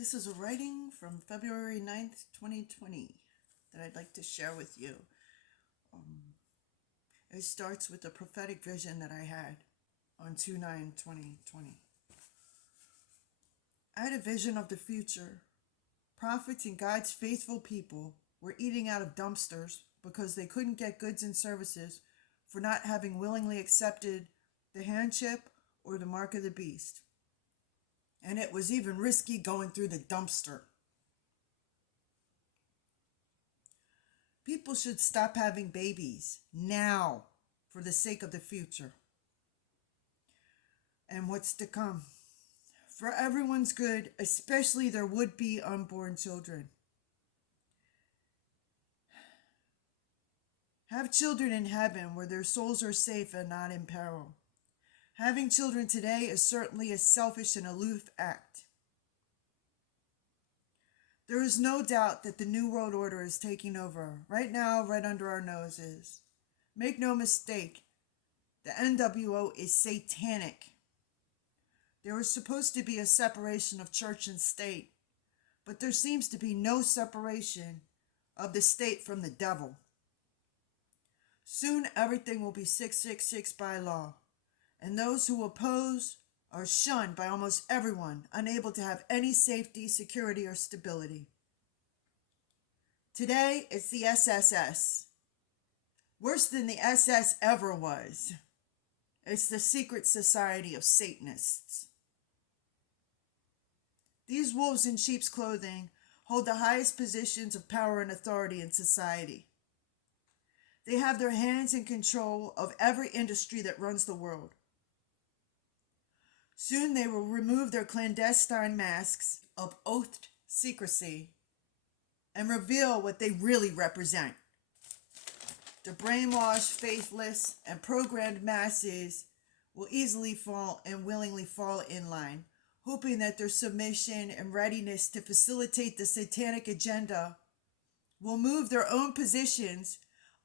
This is a writing from February 9th, 2020 that I'd like to share with you. It starts with a prophetic vision that I had on 2/9/2020. I had a vision of the future. Prophets and God's faithful people were eating out of dumpsters because they couldn't get goods and services for not having willingly accepted the hand chip or the mark of the beast. And it was even risky going through the dumpster. People should stop having babies now for the sake of the future and what's to come. For everyone's good, especially their would-be unborn children. Have children in heaven where their souls are safe and not in peril. Having children today is certainly a selfish and aloof act. There is no doubt that the New World Order is taking over, right now, right under our noses. Make no mistake, the NWO is satanic. There was supposed to be a separation of church and state, but there seems to be no separation of the state from the devil. Soon everything will be 666 by law, and those who oppose are shunned by almost everyone, unable to have any safety, security, or stability. Today, it's the SSS. Worse than the SS ever was. It's the secret society of Satanists. These wolves in sheep's clothing hold the highest positions of power and authority in society. They have their hands in control of every industry that runs the world. Soon they will remove their clandestine masks of oathed secrecy and reveal what they really represent. The brainwashed, faithless, and programmed masses will easily fall and willingly fall in line, hoping that their submission and readiness to facilitate the satanic agenda will move their own positions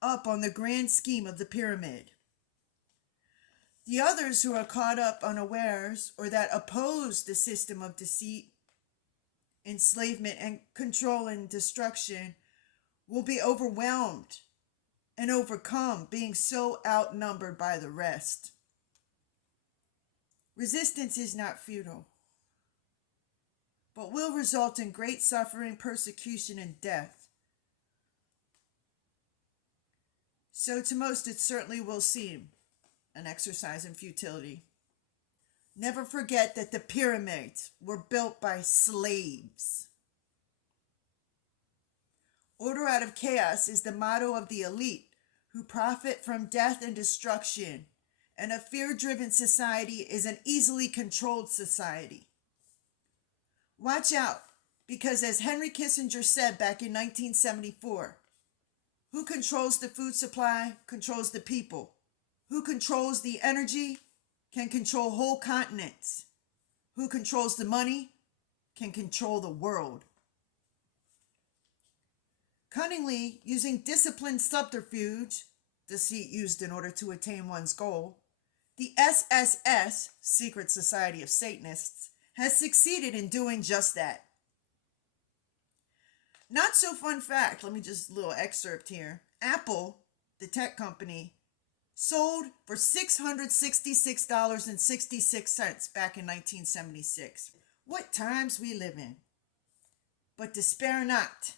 up on the grand scheme of the pyramid. The others who are caught up unawares or that oppose the system of deceit, enslavement, and control and destruction will be overwhelmed and overcome, being so outnumbered by the rest. Resistance is not futile, but will result in great suffering, persecution, and death. So to most it certainly will seem an exercise in futility. Never forget that the pyramids were built by slaves. Order out of chaos is the motto of the elite who profit from death and destruction, and a fear-driven society is an easily controlled society. Watch out, because as Henry Kissinger said back in 1974, who controls the food supply controls the people. Who controls the energy can control whole continents. Who controls the money can control the world. Cunningly using disciplined subterfuge, deceit used in order to attain one's goal, the SSS, Secret Society of Satanists, has succeeded in doing just that. Not so fun fact, let me just a little excerpt here. Apple, the tech company, sold for $666.66 back in 1976. What times we live in. But despair not.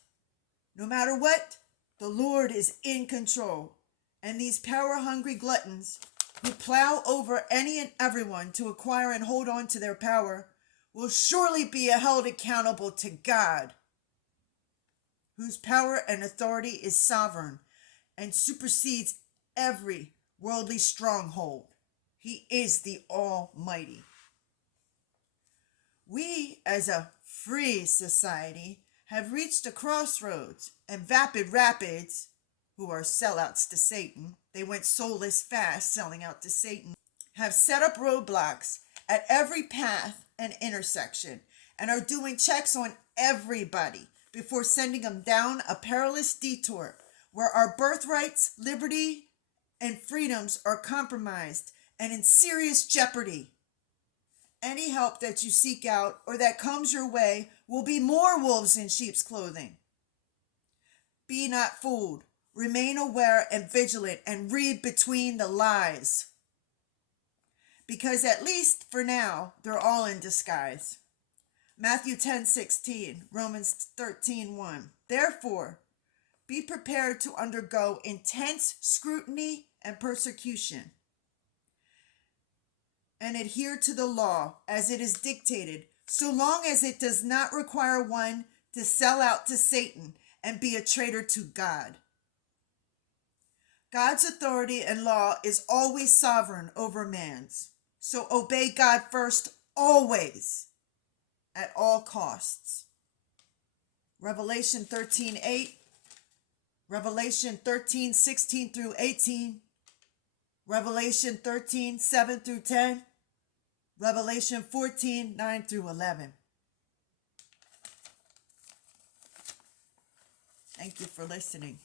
No matter what, the Lord is in control. And these power-hungry gluttons who plow over any and everyone to acquire and hold on to their power will surely be held accountable to God, whose power and authority is sovereign and supersedes every worldly stronghold. He is the Almighty. We, as a free society, have reached a crossroads, and Vapid Rapids, who are sellouts to Satan, they went soulless fast selling out to Satan, have set up roadblocks at every path and intersection and are doing checks on everybody before sending them down a perilous detour where our birthrights, liberty, and freedoms are compromised and in serious jeopardy. Any help that you seek out or that comes your way will be more wolves in sheep's clothing. Be not fooled. Remain aware and vigilant and read between the lies. Because at least for now, they're all in disguise. Matthew 10:16, Romans 13:1. Therefore, be prepared to undergo intense scrutiny and persecution, and adhere to the law as it is dictated, so long as it does not require one to sell out to Satan and be a traitor to God. God's authority and law is always sovereign over man's. So obey God first, always, at all costs. Revelation 13:8, Revelation 13:16 through 18, Revelation 13:7 through 10, Revelation 14:9 through 11. Thank you for listening.